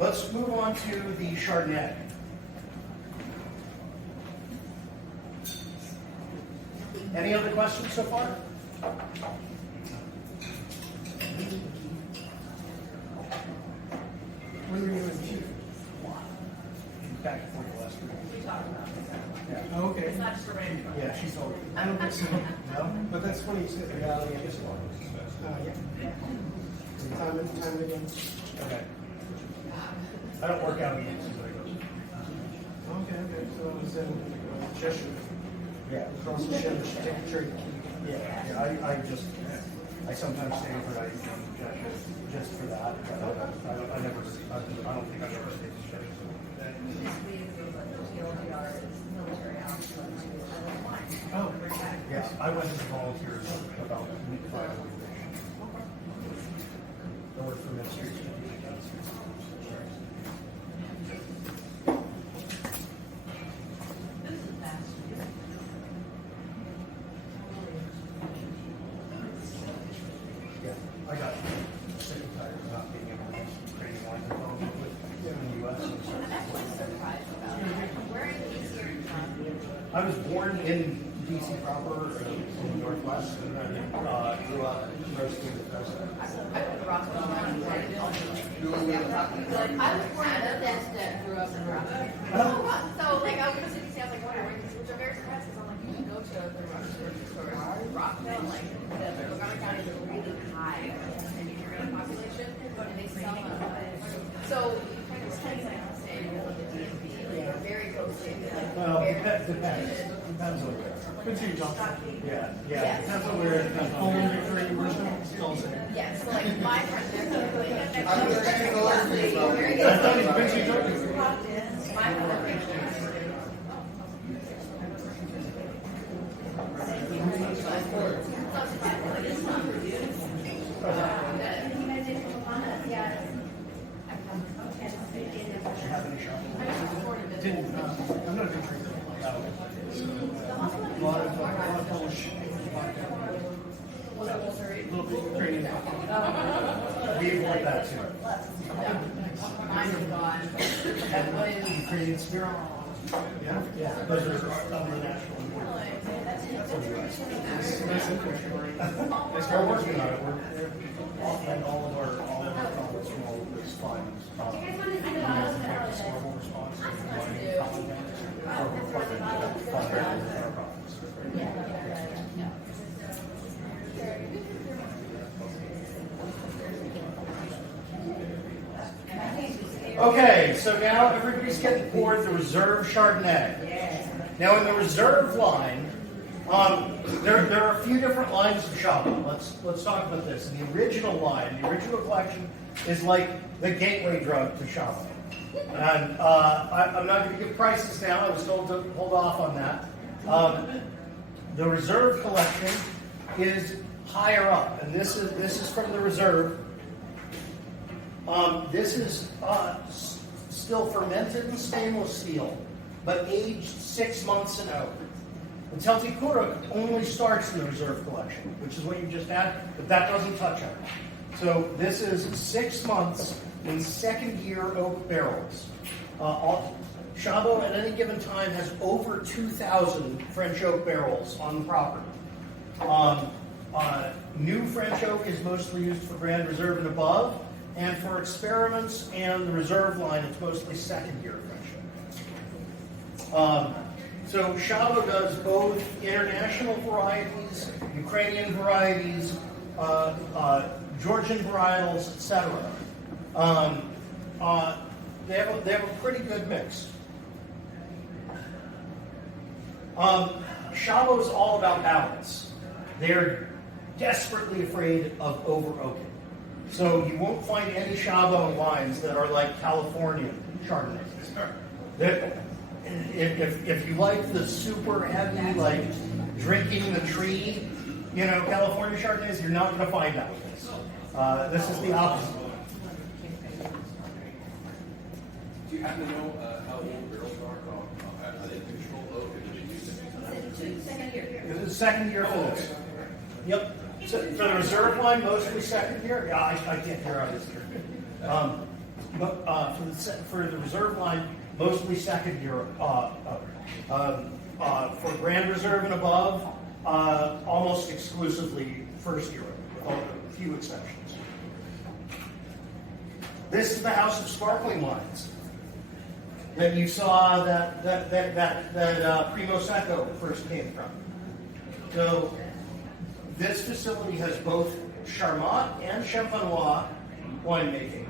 Let's move on to the Chardonnay. Any other questions so far? When were you in Chief? Back before the last week. We talked about this. Yeah. Oh, okay. It's not just a random. Yeah, she told me. I don't think so. No? But that's funny you said the reality of this one. Yeah. Time again. Okay. I don't work out against you. Okay. So it was in Cheshire. Yeah. Across the Cheshire, take a trade. Yeah, I sometimes stay overnight just for that. I don't think I've ever stayed in Cheshire. Oh. Yeah, I went as a volunteer about 5 weeks. I worked for Ministry. Yeah, I got sick and tired of not being able to create wine in the U.S. I was born in D.C. proper, in the Northwest, and then grew up mostly in the coast. I was born in Bethesda, grew up in Rockville. So, like, I was in DC, I was like, whatever, which I'm very surprised because I'm like, you can go to the grocery store in Rockville, like, the Montgomery County is a really high immigrant population, and they sell them. So, you kind of stay with the DMV, like, very closely. Well, depends on where. Good to you, John. Yeah, Yes. depends on where. Depends on Only where. Victory Wisdom skills in. Yeah, so like my friends, they're very good. I thought he's busy talking. My friends, I'm not a big drinker. A lot of Polish a little bit Ukrainian. We avoid that too. mine is gone. And Ukrainian spirit. Yeah. Yeah, those are the national imports. Nice interesting. We're working on it. And all of our products from all of these funds. Global response to mining content or reporting fund our products. Okay, so now everybody's getting poured the reserve Chardonnay. Now in the reserve line, there are a few different lines of Chabo. Let's talk about this. In the original line, the original collection is like the gateway drug to Chabo. And I'm not going to give prices now. I was told to hold off on that. The reserve collection is higher up, and this is from the reserve. This is still fermented in stainless steel, but aged 6 months and over. The Teltikura only starts in the reserve collection, which is what you just had, but that doesn't touch it. So this is 6 months in second-year oak barrels. Chabo at any given time has over 2,000 French oak barrels on the property. New French oak is mostly used for Grand Reserve and above, and for experiments and the reserve line, it's mostly second-year French oak. So Chabo does both international varieties, Ukrainian varieties, Georgian varietals, etc. They have a pretty good mix. Chabo is all about balance. They're desperately afraid of over-oaking. So you won't find any Chabo wines that are like California Chardonnays. If you like the super heavy, like drinking the tree, California Chardonnays, you're not going to find that with this. This is the opposite. Do you happen to know how old barrels are? Are they neutral oak? Or do they use it? Second year. This is second year for this. Yep. So for the reserve line, mostly second year. Yeah, I can't hear out this year. But for the for the reserve line, mostly second Europe. For Grand Reserve and above, almost exclusively first Europe, with a few exceptions. This is the house of sparkling wines that you saw that Primo Secco first came from. So this facility has both Charmat and Champenois winemaking.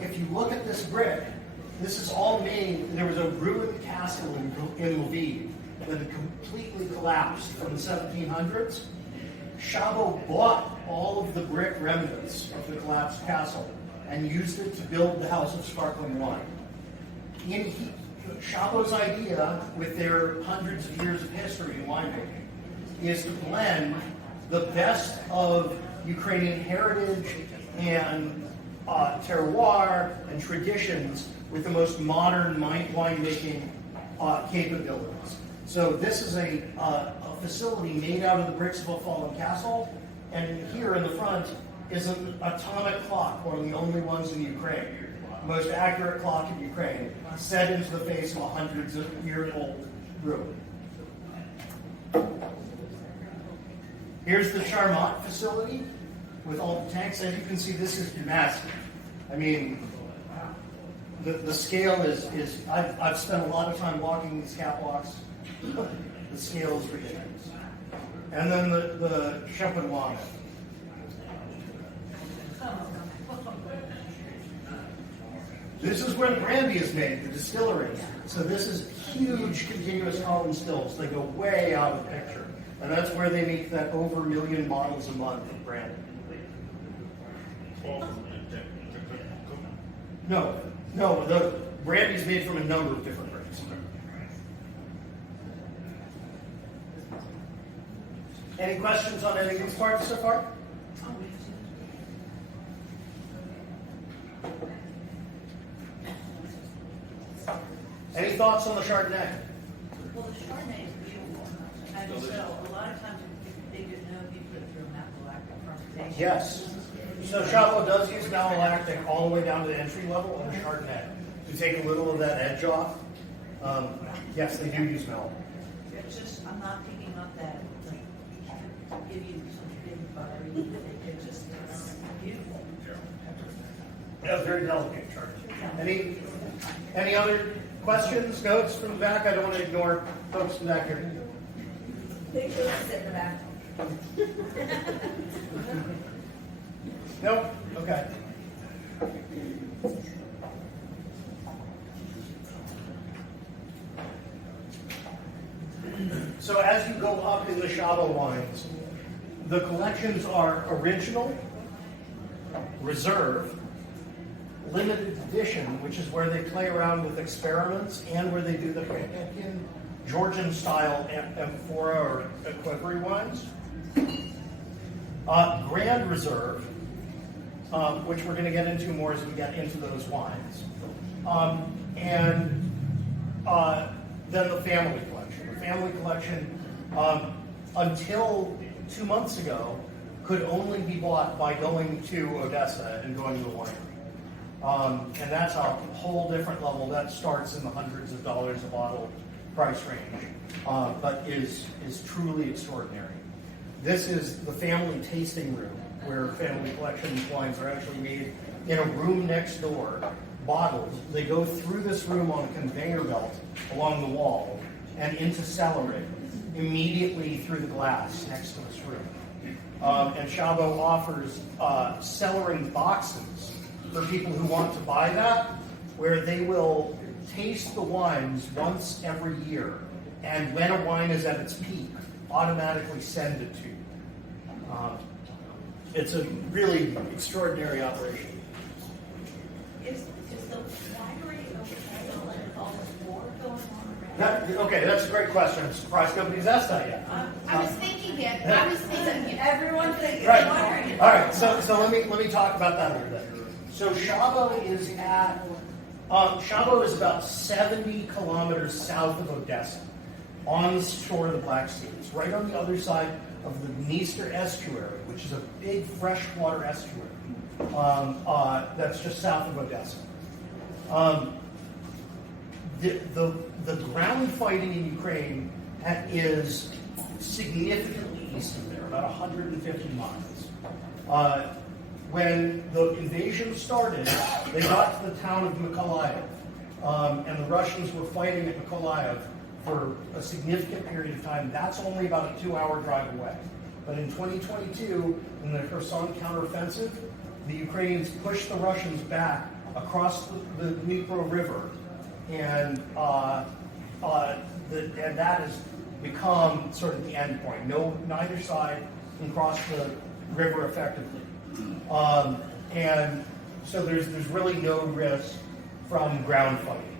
If you look at this brick, this is all made. There was a ruined castle in Lviv that had completely collapsed from the 1700s. Chabot bought all of the brick remnants of the collapsed castle and used it to build the House of Sparkling Wine. Chabot's idea, with their hundreds of years of history in winemaking, is to blend the best of Ukrainian heritage and terroir and traditions with the most modern winemaking capabilities. So this is a facility made out of the bricks of a fallen castle, and here in the front is an atomic clock, one of the only ones in Ukraine, the most accurate clock in Ukraine, set into the face of a hundreds-of-year-old ruin. Here's the Charmat facility with all the tanks. As you can see, this is massive. I mean, the scale is I've spent a lot of time walking these catwalks. The scale is ridiculous. And then the Champenois. This is where the brandy is made, the distillery. So this is huge continuous column stills. They go way out of the picture. And that's where they make that over 1 million bottles a month of brandy. No, the brandy is made from a number of different grapes. Any questions on any of these parts so far? Any thoughts on the Chardonnay? Well, the Chardonnay is beautiful. And so a lot of times they didn't know if you put it through malolactic fermentation. Yes. So Chabot does use malolactic all the way down to the entry level of the Chardonnay to take a little of that edge off. Yes, they do use malolactic. It's just, I'm not picking up that, like, give you some big buttery, it's just, it's beautiful. Yeah, very delicate Chardonnay. Any other questions, notes from the back? I don't want to ignore folks from back here. They should sit in the back. Nope? Okay. So as you go up in the Chabot wines, the collections are original, reserve, limited edition, which is where they play around with experiments and where they do the Georgian-style amphora or equivary wines. Grand Reserve, which we're going to get into more as we get into those wines. And then the family collection. The family collection, until 2 months ago, could only be bought by going to Odessa and going to the winery. And that's a whole different level. That starts in the hundreds of dollars a bottle price range, but is truly extraordinary. This is the family tasting room, where family collection wines are actually made in a room next door, bottled. They go through this room on a conveyor belt along the wall and into cellaring, immediately through the glass next to this room. And Chabot offers cellaring boxes for people who want to buy that, where they will taste the wines once every year, and when a wine is at its peak, automatically send it to you. It's a really extraordinary operation. Is the winery okay, like all this war going on around? Okay, that's a great question. I'm surprised nobody's asked that yet. I was thinking it. I was thinking it. Everyone thinks Right. winery. All right. So let me talk about that a little bit. So Chabot is about 70 kilometers south of Odessa, on the shore of the Black Sea. It's right on the other side of the Dniester estuary, which is a big freshwater estuary that's just south of Odessa. The ground fighting in Ukraine is significantly east of there, about 150 miles. When the invasion started, they got to the town of Mykolaiv, and the Russians were fighting at Mykolaiv for a significant period of time. That's only about a 2-hour drive away. But in 2022, in the Kherson counteroffensive, the Ukrainians pushed the Russians back across the Dnipro River, and that has become sort of the end point. Neither side can cross the river effectively, and so there's really no risk from ground fighting.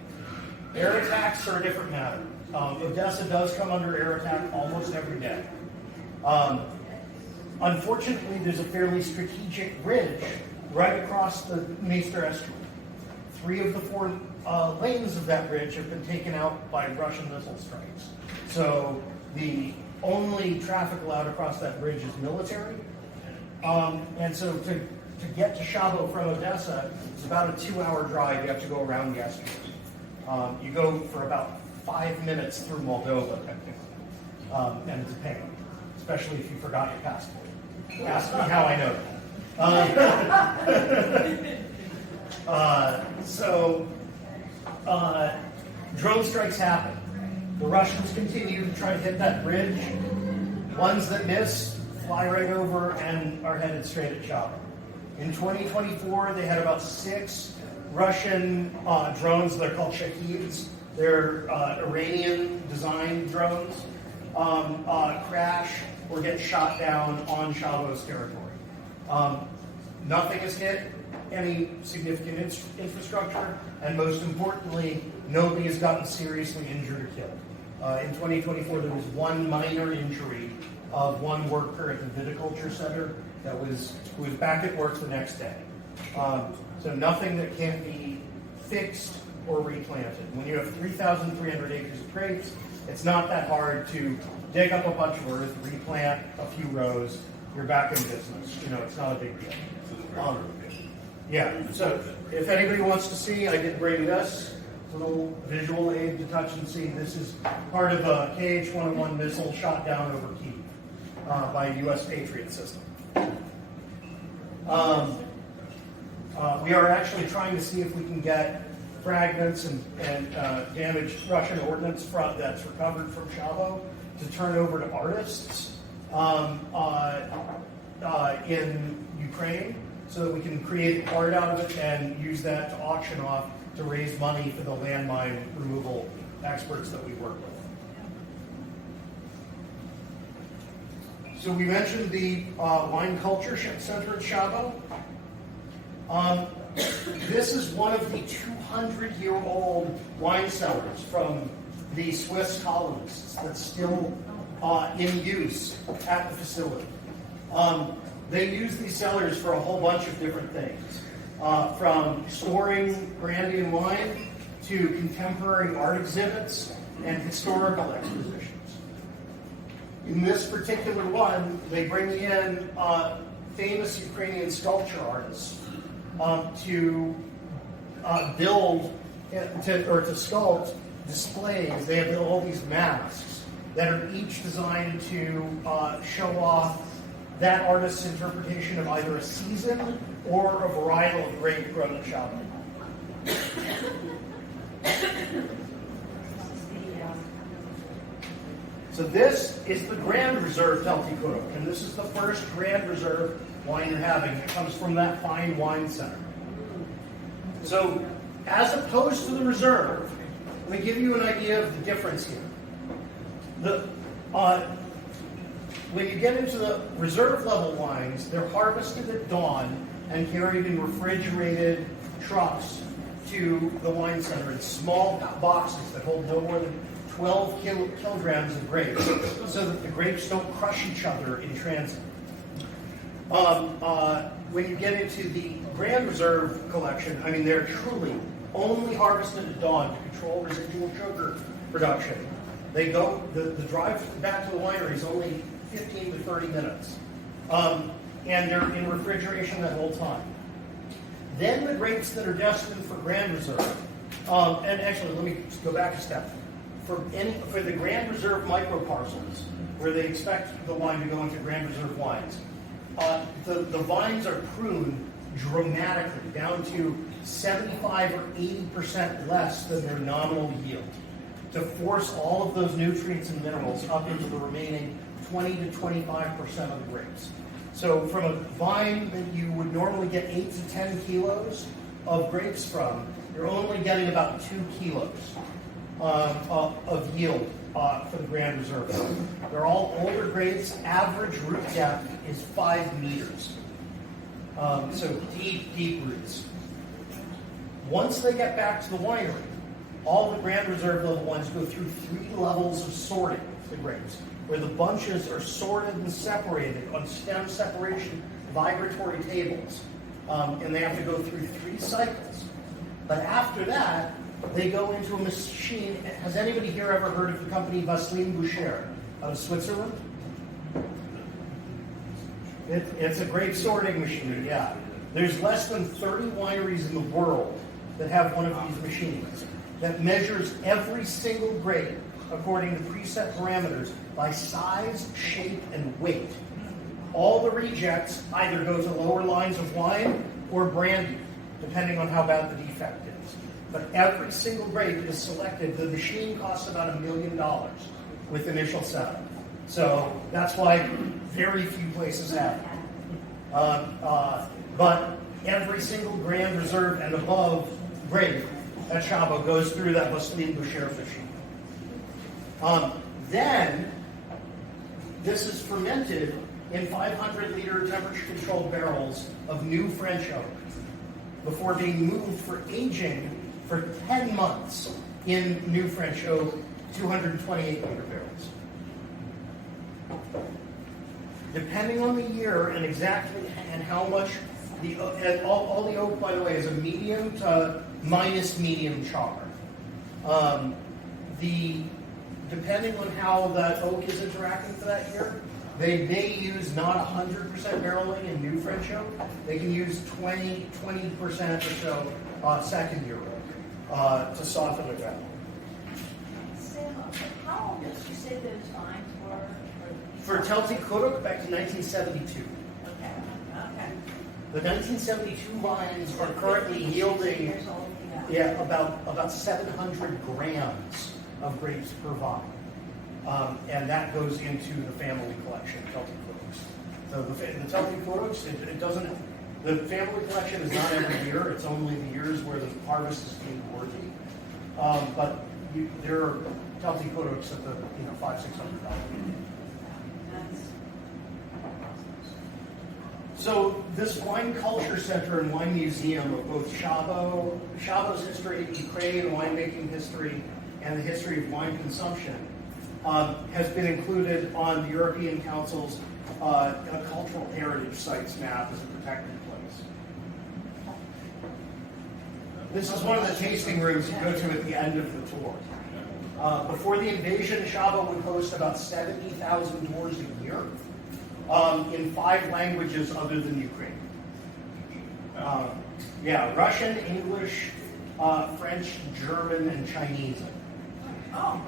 Air attacks are a different matter. Odessa does come under air attack almost every day. Unfortunately, there's a fairly strategic bridge right across the Dniester estuary. 3 of the 4 lanes of that bridge have been taken out by Russian missile strikes. So the only traffic allowed across that bridge is military. And so to get to Shabo from Odessa, it's about a 2-hour drive. You have to go around the estuary. You go for about 5 minutes through Moldova, technically. And it's a pain, especially if you forgot your passport. Ask me how I know that. Drone strikes happen. The Russians continue to try to hit that bridge. Ones that miss fly right over and are headed straight at Shabo. In 2024, they had about 6 Russian drones. They're called Shaheeds. They're Iranian-designed drones. Crash or get shot down on Shabo's territory. Nothing has hit any significant infrastructure, and most importantly, nobody has gotten seriously injured or killed. In 2024, there was 1 minor injury of 1 worker at the viticulture center who was back at work the next day. So nothing that can't be fixed or replanted. When you have 3,300 acres of grapes, it's not that hard to dig up a bunch of earth, replant a few rows, you're back in business. It's not a big deal. Yeah, so if anybody wants to see, I did bring this little visual aid to touch and see. This is part of a KH-101 missile shot down over Kyiv by a U.S. Patriot system. We are actually trying to see if we can get fragments and damaged Russian ordnance that's recovered from Shabo to turn over to artists in Ukraine so that we can create art out of it and use that to auction off to raise money for the landmine removal experts that we work with. So we mentioned the wine culture center at Shabo. This is one of the 200-year-old wine cellars from the Swiss colonists that's still in use at the facility. They use these cellars for a whole bunch of different things, from storing brandy and wine to contemporary art exhibits and historical expositions. In this particular one, they bring in famous Ukrainian sculpture artists to build or to sculpt displays. They have all these masks that are each designed to show off that artist's interpretation of either a season or a varietal of grape grown in Shabo. So this is the Grand Reserve Teltikuro, and this is the first Grand Reserve wine you're having. It comes from that fine wine center. So, as opposed to the reserve, let me give you an idea of the difference here. When you get into the reserve level wines, they're harvested at dawn and carried in refrigerated trucks to the wine center in small boxes that hold no more than 12 kilograms of grapes, so that the grapes don't crush each other in transit. When you get into the Grand Reserve collection, they're truly only harvested at dawn to control residual sugar production. The drive back to the winery is only 15 to 30 minutes. And they're in refrigeration that whole time. Then the grapes that are destined for Grand Reserve. And actually, let me go back a step. For the Grand Reserve microparcels, where they expect the wine to go into Grand Reserve wines, the vines are pruned dramatically down to 75 or 80% less than their nominal yield to force all of those nutrients and minerals up into the remaining 20 to 25% of the grapes. So from a vine that you would normally get 8 to 10 kilos of grapes from, you're only getting about 2 kilos of yield for the Grand Reserve. They're all older grapes. Average root depth is 5 meters. So deep, deep roots. Once they get back to the winery, all the Grand Reserve level wines go through 3 levels of sorting the grapes, where the bunches are sorted and separated on stem separation vibratory tables. And they have to go through 3 cycles. But after that, they go into a machine. Has anybody here ever heard of the company Vaseline Boucher out of Switzerland? It's a grape sorting machine, yeah. There's less than 30 wineries in the world that have one of these machines that measures every single grape according to preset parameters by size, shape, and weight. All the rejects either go to lower lines of wine or brandy, depending on how bad the defect is. But every single grape is selected. The machine costs about $1 million with initial setup. So that's why very few places have it. But every single Grand Reserve and above grape at Chabo goes through that Vaseline Boucher machine. Then, this is fermented in 500-liter temperature-controlled barrels of new French oak before being moved for aging for 10 months in new French oak 228-liter barrels. Depending on the year and exactly and how much all the oak, by the way, is a medium to minus medium char. Depending on how that oak is interacting for that year, they may use not 100% barreling in new French oak. They can use 20% or so second year oak to soften it down. Sam, how old did you say those vines were? For Celtic Kuruk, back to 1972. Okay. The 1972 vines are currently yielding about 700 grams of grapes per vine. And that goes into the family collection, Celtic Kuruks. So the Celtic Kuruks, it doesn't, the family collection is not every year, it's only the years where the harvest is being worthy. But there are Celtic Kuruks at the $500-600. So this wine culture center and wine museum of both Chabo's history, Ukrainian winemaking history, and the history of wine consumption has been included on the European Council's cultural heritage sites map as a protected place. This is one of the tasting rooms you go to at the end of the tour. Before the invasion, Chabo would host about 70,000 tours a year in 5 languages other than Ukrainian. Russian, English, French, German, and Chinese. Oh,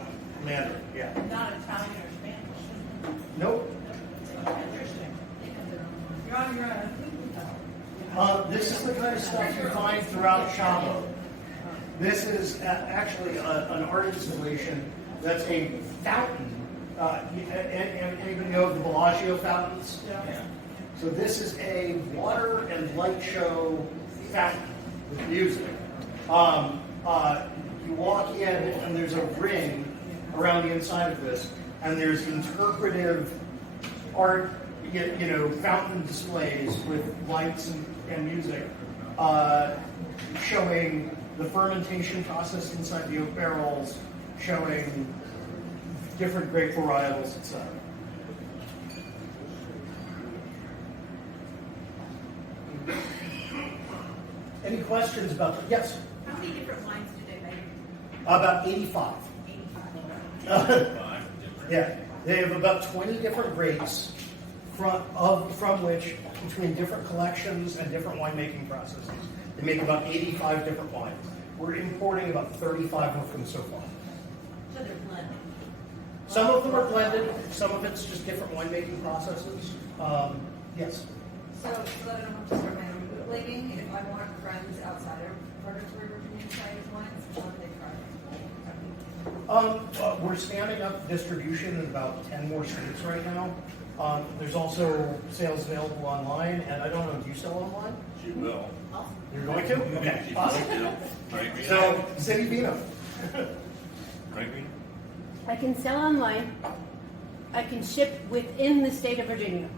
Mandarin, yeah. not Italian or Spanish. Nope. Interesting. You're on your own. This is the kind of stuff you find throughout Chabo. This is actually an art installation that's a fountain. Anybody know of the Bellagio fountains? Yeah. So this is a water and light show fountain with music. You walk in and there's a ring around the inside of this, and there's interpretive art, fountain displays with lights and music showing the fermentation process inside the oak barrels, showing different grape varietals, etc. Any questions about that? Yes? How many different wines do they make? About 85. 85. Yeah, they have about 20 different grapes from which, between different collections and different winemaking processes, They make about 85 different wines. We're importing about 35 of them so far. So they're blending. Some of them are blended, some of it's just different winemaking processes. Yes. So that I don't have to start my own bootlegging, if I want friends outside of Purgatory Virginia sized wines, how do they try? We're standing up distribution in about 10 more states right now. There's also sales available online, and I don't know, do you sell online? She will. You're going to? Okay, She awesome. will. Right, Vino? So, City Vino. Right, Vino? I can sell online. I can ship within the state of Virginia.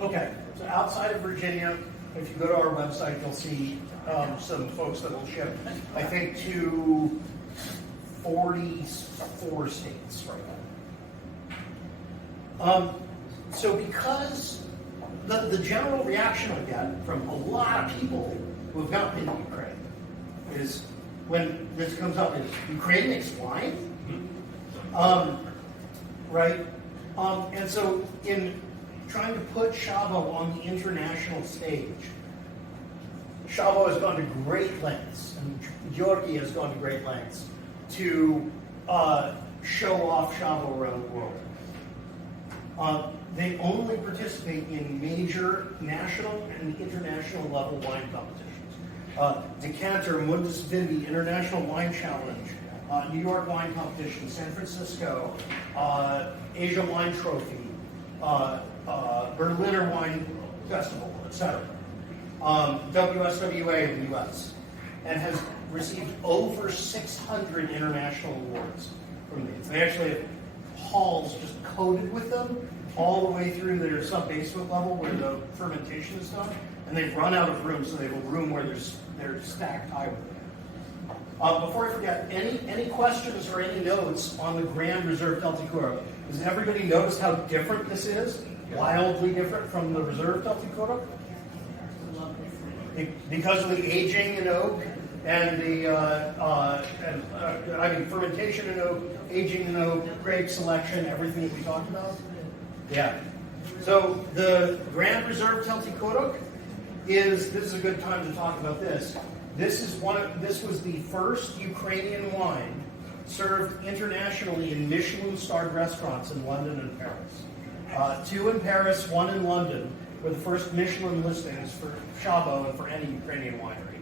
Okay, so outside of Virginia, if you go to our website, you'll see some folks that will ship, I think, to 44 states right now. So because the general reaction I get from a lot of people who have not been to Ukraine is when this comes up is Ukraine makes wine? Right? And so in trying to put Shabo on the international stage, Shabo has gone to great lengths, and Georgi has gone to great lengths to show off Shabo around the world. They only participate in major national and international level wine competitions. Decanter, Mundus Vindi, International Wine Challenge, New York Wine Competition, San Francisco, Asia Wine Trophy, Berliner Wine Festival, etc. WSWA in the US, and has received over 600 international awards from these. They actually have halls just coated with them all the way through their sub-basement level where the fermentation is done, and they've run out of room, so they have a room where they're stacked high with them. Before I forget, any questions or any notes on the Grand Reserve Del Ticuro? Does everybody notice how different this is? Wildly different from the Reserve Del Ticuro? Because of the aging in oak and the fermentation in oak, aging in oak, grape selection, everything that we talked about. Yeah. So the Grand Reserve Del Ticuro this is a good time to talk about this. This was the first Ukrainian wine served internationally in Michelin-starred restaurants in London and Paris. 2 in Paris, 1 in London were the first Michelin listings for Shabo and for any Ukrainian winery.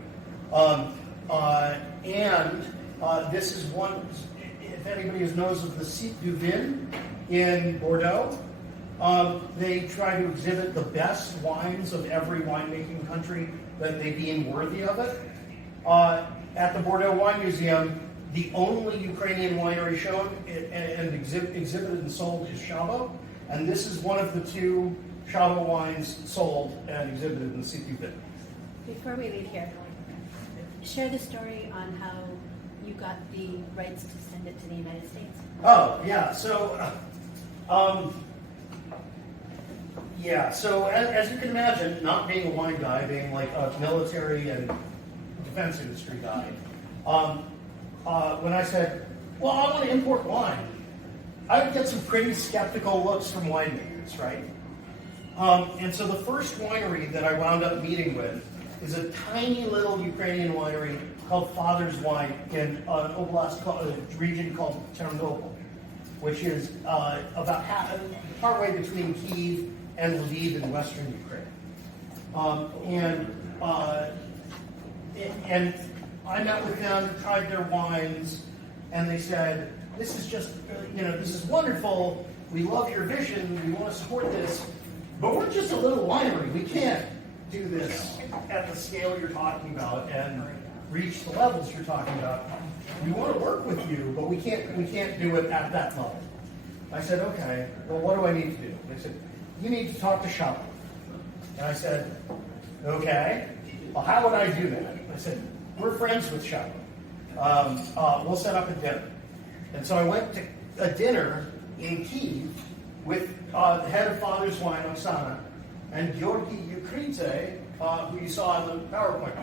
This is one, if anybody knows of the Site du Vin in Bordeaux, they try to exhibit the best wines of every winemaking country that they deem worthy of it. At the Bordeaux Wine Museum, the only Ukrainian winery shown and exhibited and sold is Shabo, and this is one of the 2 Shabo wines sold and exhibited in the Site du Vin. Before we leave here, share the story on how you got the rights to send it to the United States. Oh, yeah. So, as you can imagine, not being a wine guy, being like a military and defense industry guy, when I said, well, I want to import wine, I would get some pretty skeptical looks from winemakers, right? And so the first winery that I wound up meeting with is a tiny little Ukrainian winery called Father's Wine in an oblast, a region called Ternopil, which is about partway between Kyiv and Lviv in western Ukraine. And I met with them, tried their wines, and they said, this is just, this is wonderful. We love your vision. We want to support this. But we're just a little winery. We can't do this at the scale you're talking about and reach the levels you're talking about. We want to work with you, but we can't do it at that level. I said, okay, well, what do I need to do? They said, you need to talk to Shabo. And I said, okay, well, how would I do that? I said, we're friends with Shabo. We'll set up a dinner. And so I went to a dinner in Kyiv with the head of Father's Wine, Oksana, and Georgi Ukridze, who you saw in the PowerPoint.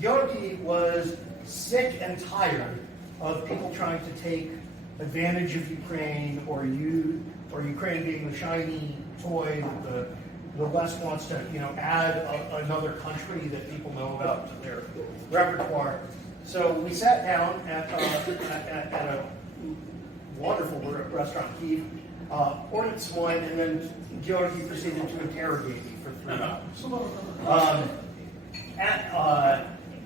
Georgi was sick and tired of people trying to take advantage of Ukraine or Ukraine being the shiny toy that the the West wants to, add another country that people know about to their repertoire. So we sat down at a wonderful restaurant, Kiev, ordered some wine, and then Georgie proceeded to interrogate me for 3 hours.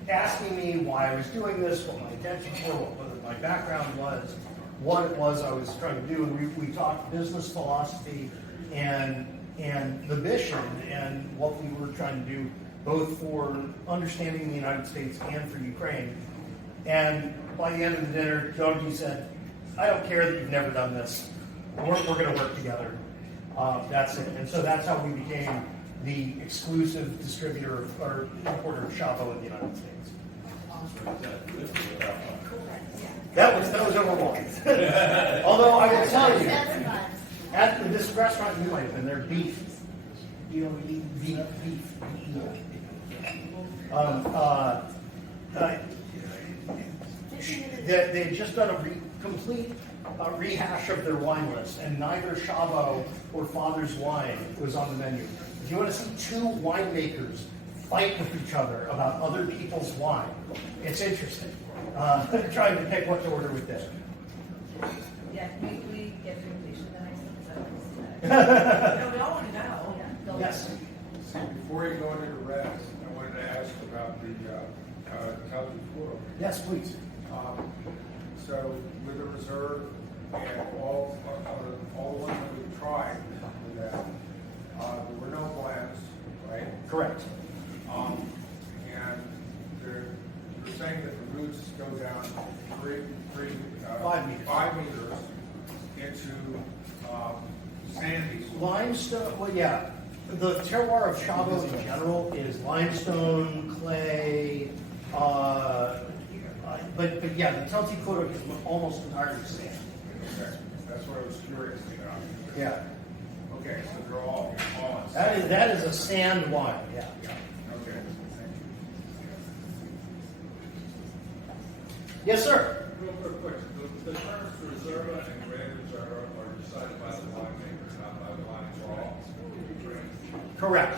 Asking me why I was doing this, what my intentions were, what my background was, what it was I was trying to do, and we talked business philosophy and the mission and what we were trying to do, both for understanding the United States and for Ukraine. And by the end of the dinner, Georgie said, "I don't care that you've never done this. We're going to work together." That's it. And so that's how we became the exclusive distributor or importer of Chavo in the United States. That was over wine. Although I will tell you, That's fun. at this restaurant you might have been there, beef. Beef. They had just done a complete rehash of their wine list, and neither Chavo or Father's Wine was on the menu. If you want to see two winemakers fight with each other about other people's wine, it's interesting. Trying to pick what to order with this. Yeah, we get through patient that I No, we all want to know. Yeah. Yes. Before you go into the rest, I wanted to ask about the Celtic Floral. Yes, please. So with the reserve and all the ones that we've tried with that, there were no blends, right? Correct. And you're saying that the roots go down 5 meters. 5 meters into sandy soil. Limestone, well, yeah. The terroir of Chavo in general is limestone, clay, but yeah, the Celtic Floral is almost entirely sand. Okay, that's what I was curious about. Yeah. Okay, so they're all on That is a sand wine, yeah. Okay, thank you. Yes, sir. Real quick question. The terms reserva and grand reserva are decided by the winemaker, not by the wine draw. Correct.